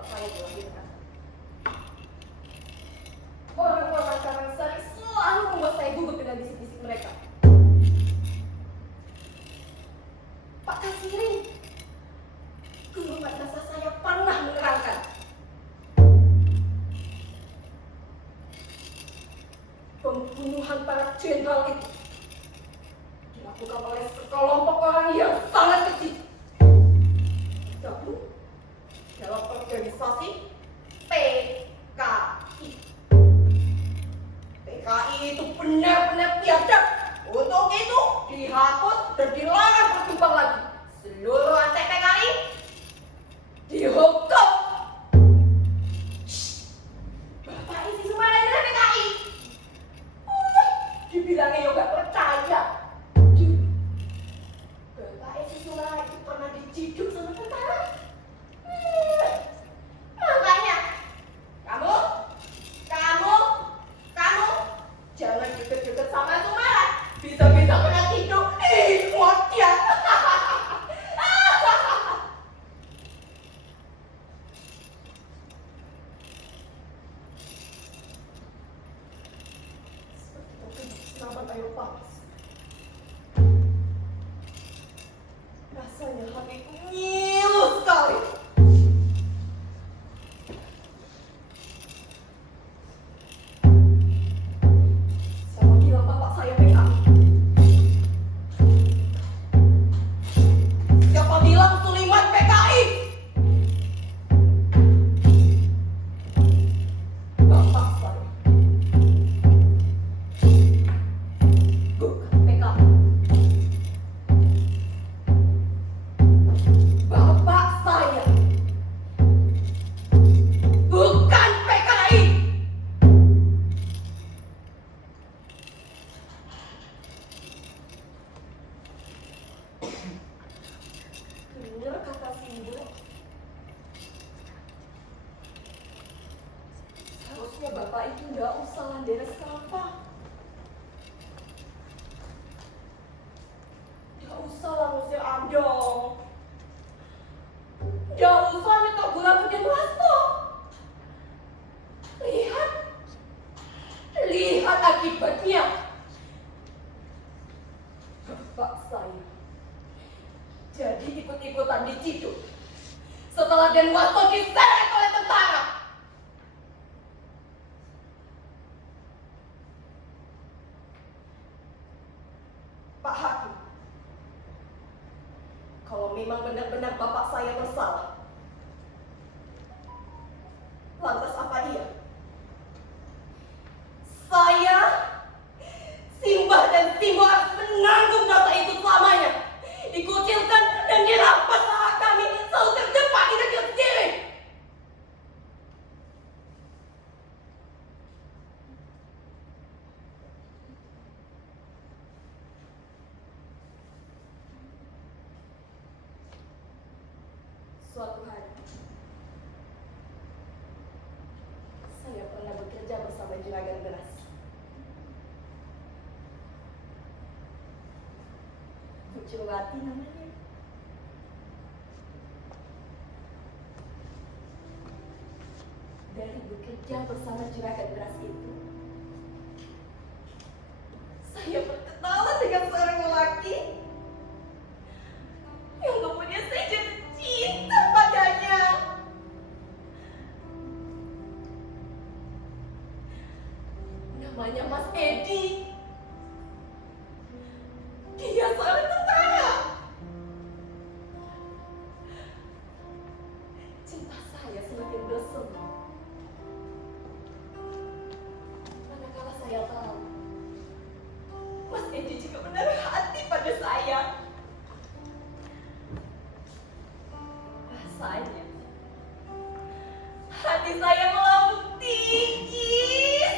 bapak saya dilahirkan. Orang-orang Karangsari selalu membuat saya gugup dengan bisik-bisik mereka. Pak Kasiring, dulu madrasah saya pernah menerangkan. Pembunuhan para jenderal itu dilakukan oleh sekelompok orang yang sangat kecil. Gabung dalam organisasi PKI. PKI itu benar-benar biadab. Untuk itu dihapus dan dilarang berkembang lagi. Seluruh antek PKI dihukum. Bapak isi semua dari PKI. Dibilangnya juga percaya. Bapak isi semua itu pernah diciduk sama tentara. Makanya kamu jangan deket-deket sama Sumara. Bisa-bisa kena ciduk. Kuat ya. Selamat ayo panas. Rasanya hatiku ngilu sekali. Siapa bilang bapak saya PKI? Siapa bilang Suliman PKI? Bapak saya bukan PKI. Bapak saya bukan PKI. Dengar kata Simbo. Seharusnya bapak itu nggak usah landeres kelapa. Nggak usah lah ngusir Andong. Nggak usah nyetok gula bikin Wasto. Lihat akibatnya. Bapak saya jadi ikut-ikutan diciduk setelah Denwasto diseret oleh tentara. Pak Hakim, kalau memang benar-benar bapak saya bersalah, lantas apa iya? Saya, Simbah dan Simbo harus menanggung dosa itu selamanya. Dikucilkan dan dirampas hak kami selalu terjebak di negeri sendiri. Suatu hari, saya pernah bekerja bersama juragan beras. Bucurwati namanya. Dari bekerja bersama juragan beras itu, saya berkenalan dengan seorang lelaki yang kemudian saya jatuh cinta padanya. Namanya Mas Edi. Dia seorang tentara. Cinta saya semakin bersemi. Manakala saya tahu Mas Edi juga menaruh hati pada saya. Rasanya hati saya melambung tinggi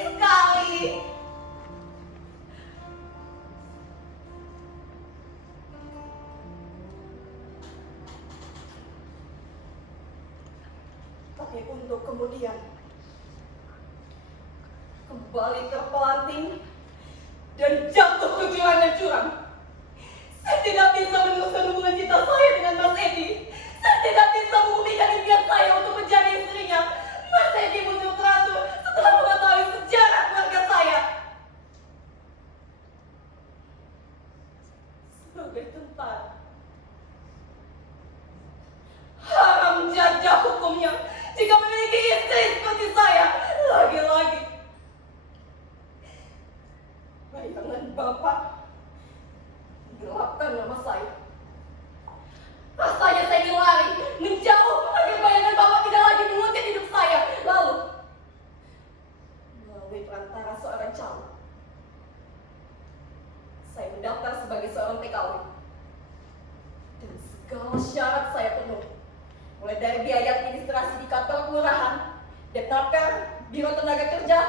sekali. Tapi untuk kemudian kembali terpelanting dan jatuh ke jurang yang curam. Saya tidak bisa meneruskan hubungan cinta saya dengan Mas Edi. Saya tidak bisa bisa membuktikan impian saya untuk menjadi istrinya. Mas Edi muncul teratur setelah mengetahui sejarah keluarga saya. Sebagai tentara, haram jajah hukumnya jika memiliki istri seperti saya. Lagi-lagi, bayangan Bapak gelapkan nama saya. Rasanya saya ingin lari, menjauh agar bayangan Bapak tidak lagi mengutip hidup saya. Lalu, melalui perantara seorang calon, saya mendaftar sebagai seorang TKW. Dan segala syarat saya penuhi. Mulai dari biaya administrasi di kantor kelurahan, Depnaker, Biro Tenaga Kerja,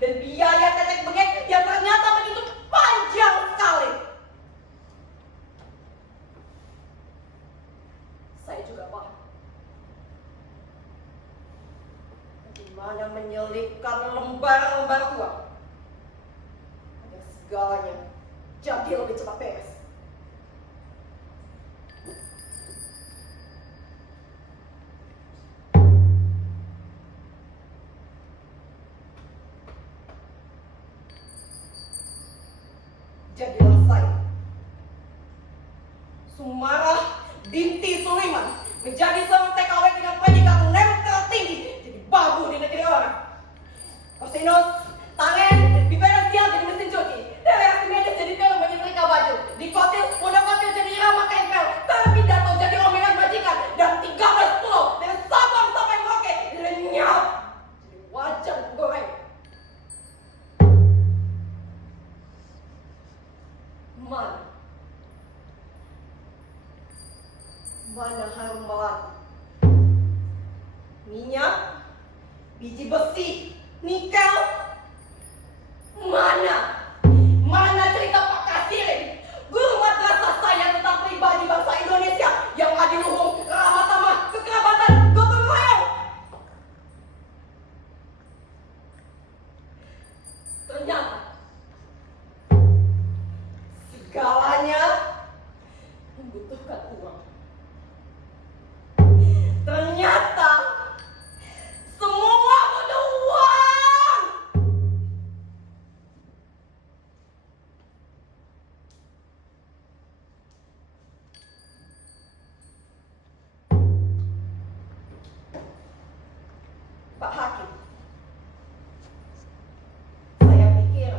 dan biaya tetek bengek yang ternyata begitu panjang sekali. Saya juga paham bagaimana menyelipkan lembar-lembar uang agar segalanya jadi lebih cepat beres. Jadilah saya, Sumarah binti Sulaiman, menjadi seorang TKW dengan predikat NEM tertinggi, jadi babu di negeri orang. Kosinus, tangan, diferensial jadi mesin cuci, reaksi medis jadi film menyetrika baju, di kotil, monokotil jadi ramah tempel, terpidato jadi omelan majikan, dan 13 pulau dari Sabang sampai Merauke lenyap jadi wajan goreng. Mana harum melati, minyak, biji besi, nikel, mana cerita Pak Kasirin, guru madrasah saya tentang pribadi bangsa Indonesia yang adiluhung, ramah tamah, kekerabatan, gotong royong. Ternyata segalanya membutuhkan uang. Ternyata semua butuh uang. Pak Hakim, saya pikir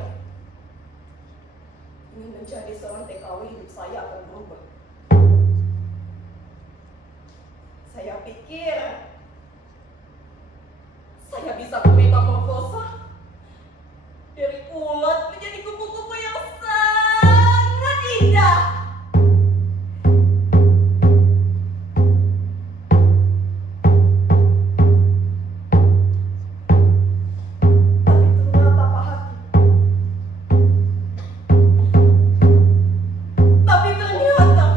ingin menjadi seorang TKW hidup saya akan berubah. Saya pikir saya bisa metamorfosa dari ulat menjadi kupu-kupu yang sangat indah. Tapi ternyata Pak Hakim, tapi ternyata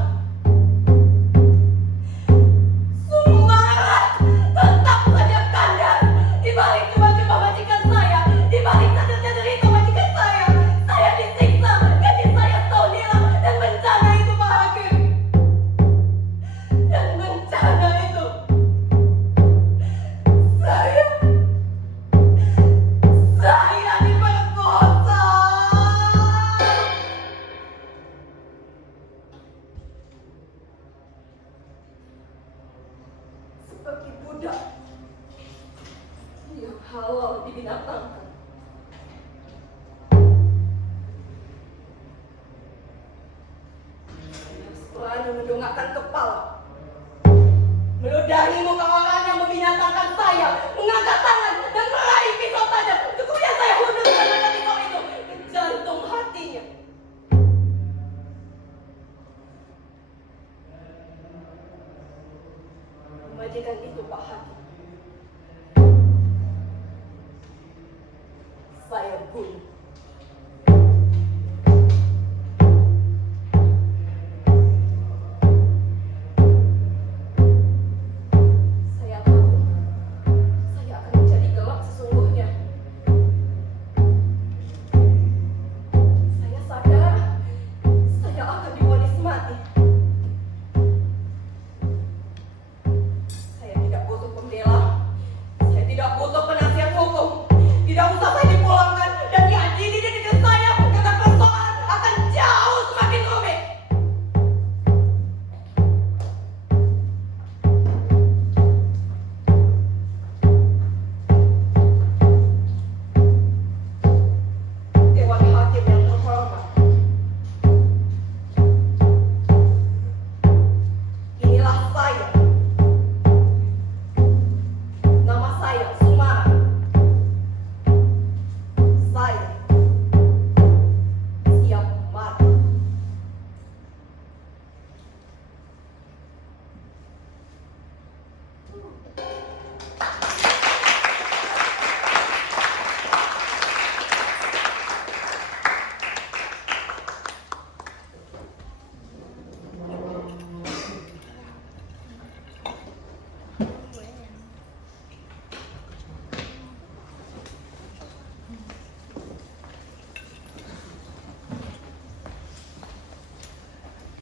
Sumarah tetap saja kandas di balik coba-coba majikan saya, di balik sadarnya derita majikan saya. Saya disiksa, gaji saya setahun hilang, dan bencana itu Pak Hakim. Dan bencana itu saya diperkosa. Seperti budak yang halal dibinatangkan. Saya harus berani mendongakkan kepala, meludahi muka orang yang membinatangkan saya, mengangkat tangan dan meraih pisau tajam. Cukupnya saya hudurkan pisau itu ke jantung hatinya. Majikan itu Pak Hakim, saya bunuh.